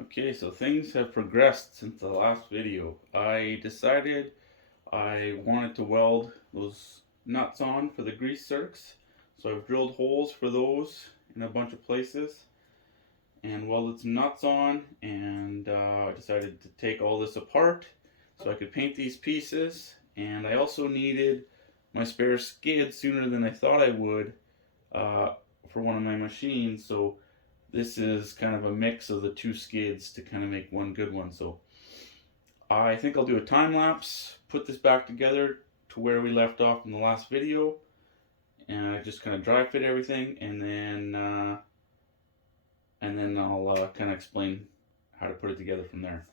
Okay, so things have progressed since the last video. I decided I wanted to weld those nuts on for the grease zerks. So I've drilled holes for those in a bunch of places and welded some nuts on, and I decided to take all this apart so I could paint these pieces. And I also needed my spare skid sooner than I thought I would uh, for one of my machines. So this is kind of a mix of the two skids to kind of make one good one. So I think I'll do a time lapse, put this back together to where we left off in the last video, and I just kind of dry fit everything, and then I'll kind of explain how to put it together from there.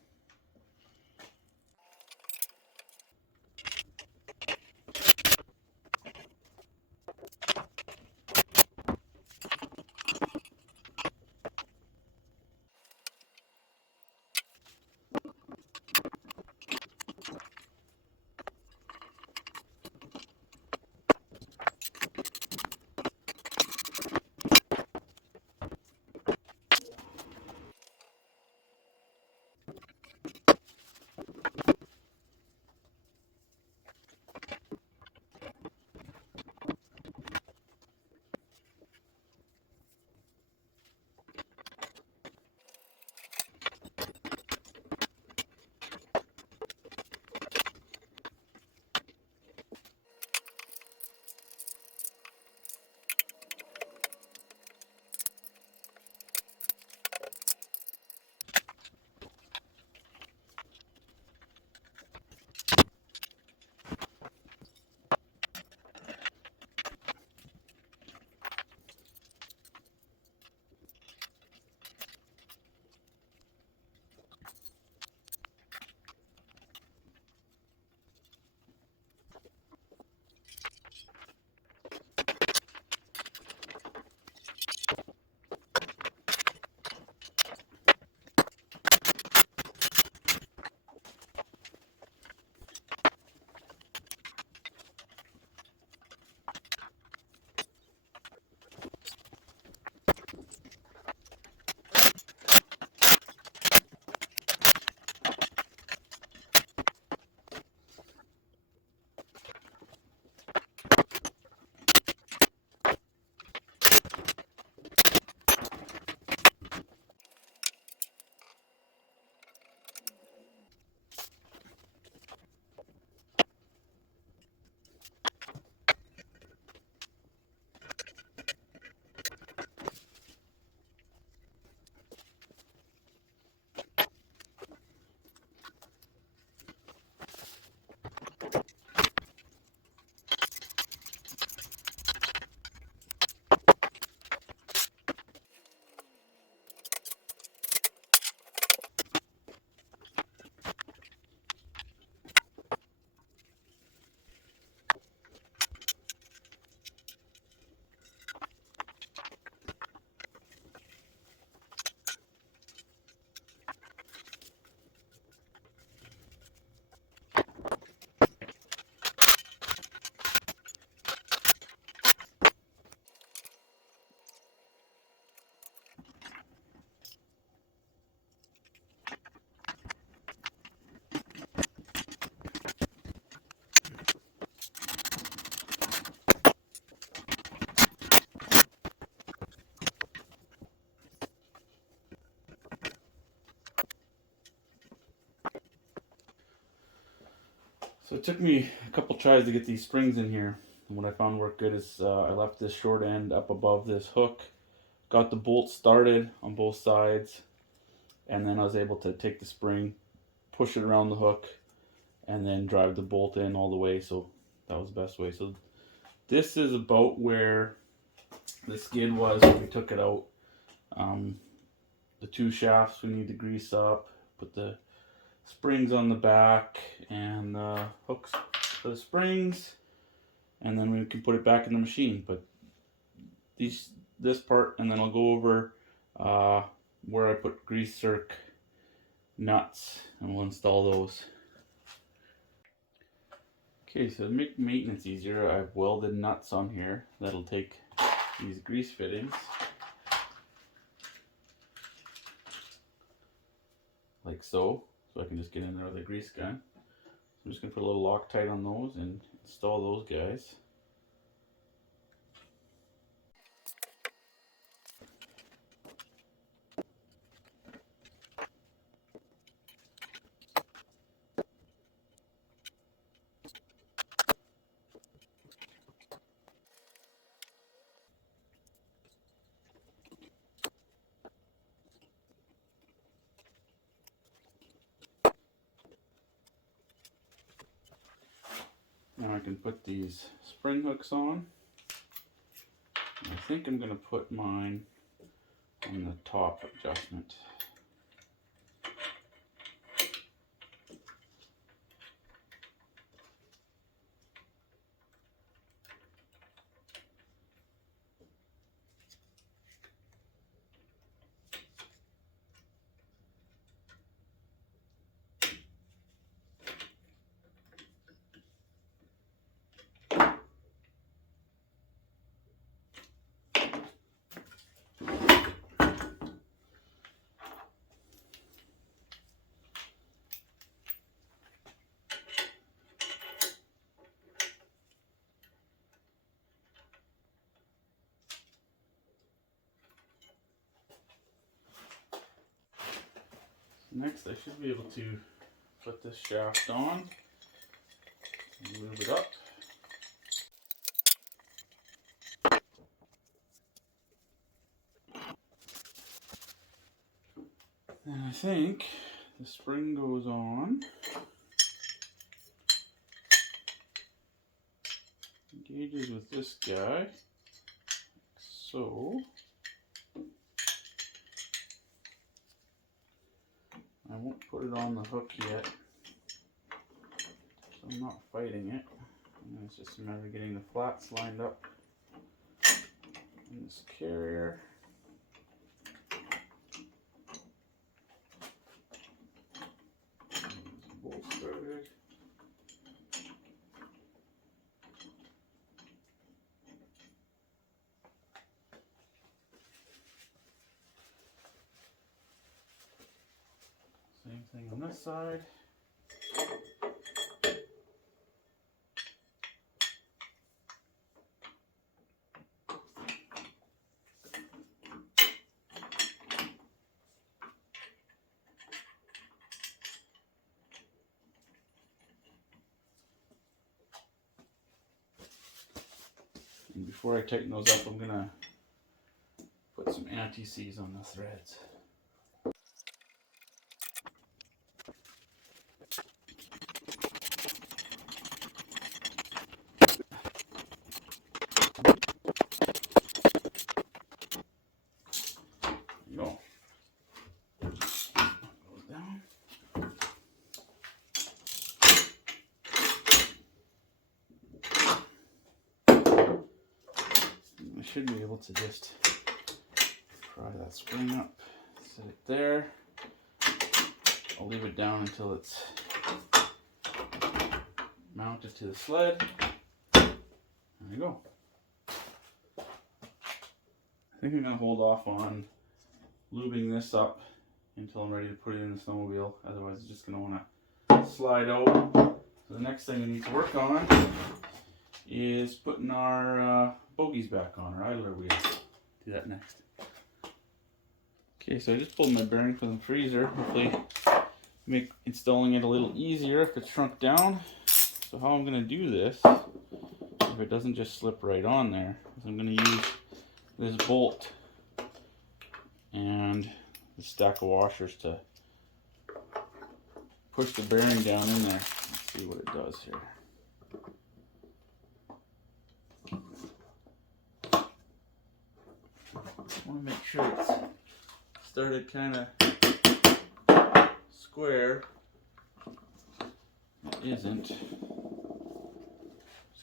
So it took me a couple tries to get these springs in here. And what I found worked good is I left this short end up above this hook, got the bolt started on both sides, and then I was able to take the spring, push it around the hook, and then drive the bolt in all the way. So that was the best way. So this is about where the skid was when we took it out. The two shafts we need to grease up, put the springs on the back and the hooks for the springs, and then we can put it back in the machine. But this part, and then I'll go over where I put grease zerk nuts, and we'll install those. Okay, so to make maintenance easier, I've welded nuts on here that'll take these grease fittings. like so. So I can just get in there with a grease gun. I'm just going to put a little Loctite on those and install those guys. Now I can put these spring hooks on. I think I'm going to put mine on the top adjustment. Next, I should be able to put this shaft on and move it up. And I think the spring goes on. Engages with this guy, like so. I won't put it on the hook yet, so I'm not fighting it. And it's just a matter of getting the flats lined up in this carrier. Bolt started. Same thing on this side. And before I tighten those up, I'm gonna put some anti-seize on the threads. There you go. Goes down. I should be able to just pry that spring up, set it there. I'll leave it down until it's mounted to the sled. There you go. I think I'm going to hold off on lubing this up until I'm ready to put it in the snowmobile. Otherwise it's just going to want to slide out. So the next thing we need to work on is putting our bogies back on, our idler wheels. Do that next. Okay, so I just pulled my bearing from the freezer. Hopefully make installing it a little easier if it's shrunk down. So how I'm going to do this, if it doesn't just slip right on there, is I'm going to use this bolt and the stack of washers to push the bearing down in there. Let's see what it does here. I want to make sure it's started kind of square. It isn't. Just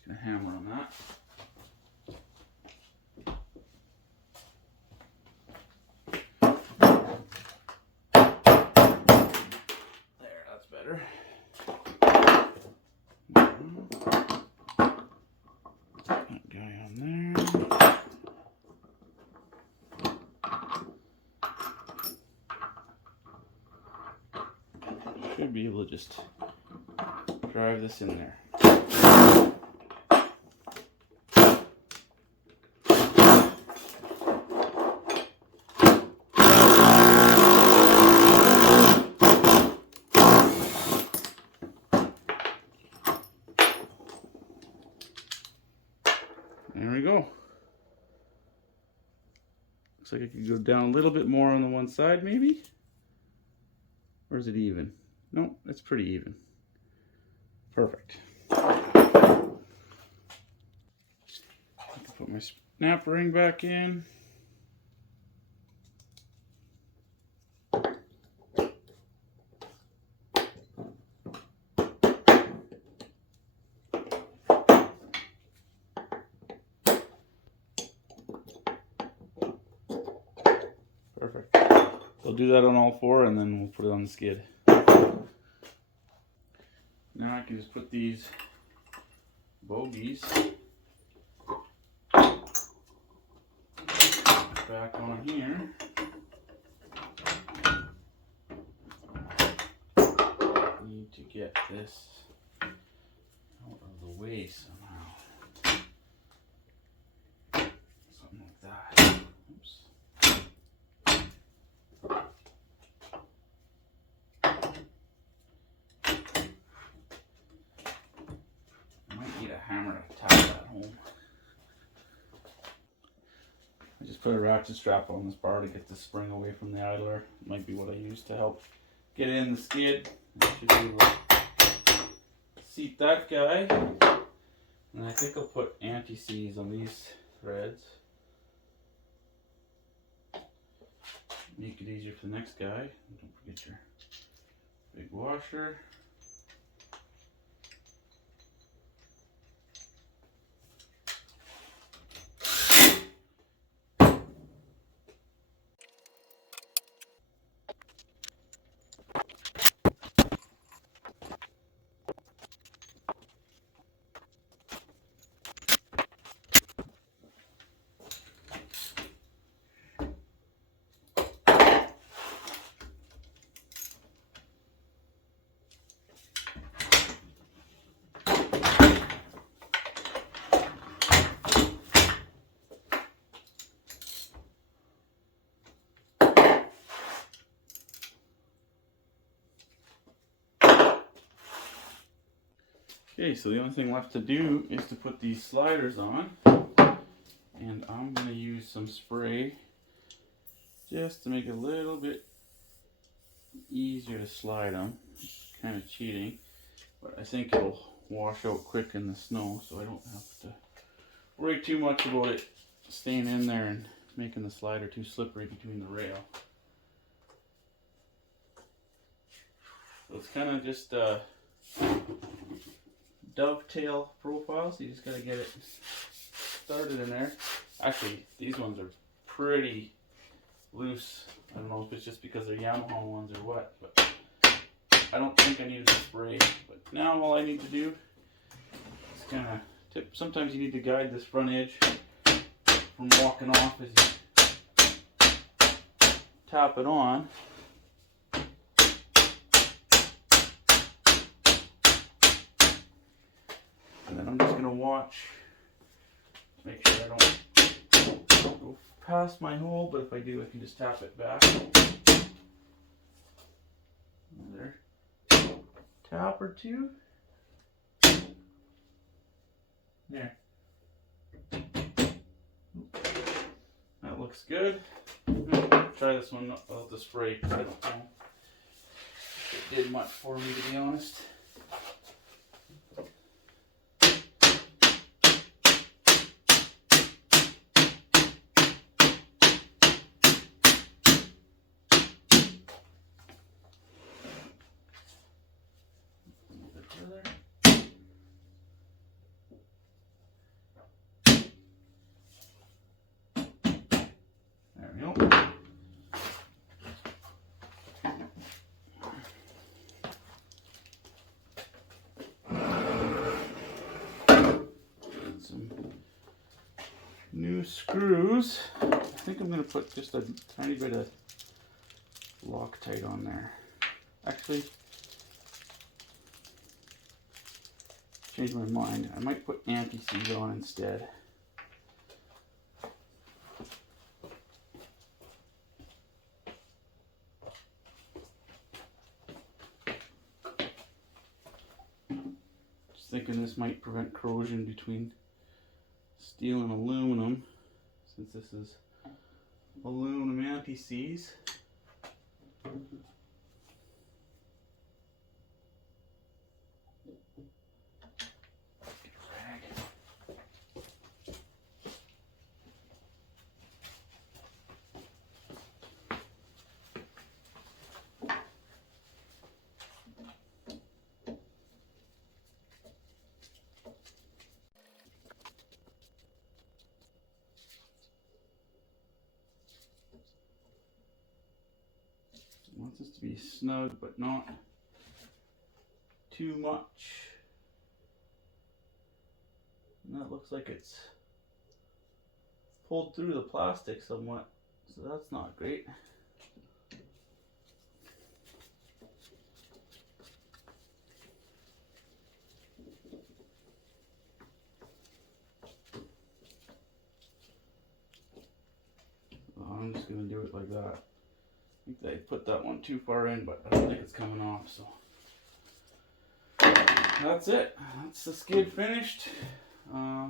going to hammer on that. There, that's better. That guy on there. should be able to just drive this in there. There we go. Looks like I could go down a little bit more on the one side maybe. Or is it even? No, it's pretty even. Perfect. Put my snap ring back in. Perfect. I'll do that on all four and then we'll put it on the skid. Now I can just put these bogies back on here. Need to get this out of the way somehow. Something like that. Oops. Hammer to tap that home. I just put a ratchet strap on this bar to get the spring away from the idler. It might be what I use to help get it in the skid. I should be able to seat that guy. And I think I'll put anti-seize on these threads. Make it easier for the next guy. And don't forget your big washer. Okay, so the only thing left to do is to put these sliders on, and I'm going to use some spray just to make it a little bit easier to slide them. Kind of cheating, but I think it'll wash out quick in the snow, so I don't have to worry too much about it staying in there and making the slider too slippery between the rail. So it's kind of just dovetail profile, so you just got to get it started in there. Actually, these ones are pretty loose. I don't know if it's just because they're Yamaha ones or what, but I don't think I needed to spray. But now all I need to do is kind of tip. Sometimes you need to guide this front edge from walking off as you tap it on. And then I'm just going to watch, make sure I don't go past my hole, but if I do, I can just tap it back. Another tap or two. There. That looks good. Try this one without the spray, because I don't know if it did much for me, to be honest. There we go. Some new screws. I think I'm going to put just a tiny bit of Loctite on there. Actually, changed my mind. I might put anti-seize on instead. Just thinking this might prevent corrosion between steel and aluminum, since this is aluminum anti-seize. I want this to be snug, but not too much. And that looks like it's pulled through the plastic somewhat, so that's not great. I'm just going to do it like that. I think I put that one too far in, but I don't think it's coming off, so that's it. That's the skid finished. I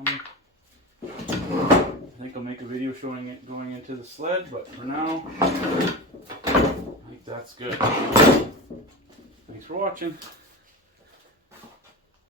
think I'll make a video showing it going into the sled, but for now, I think that's good. Thanks for watching.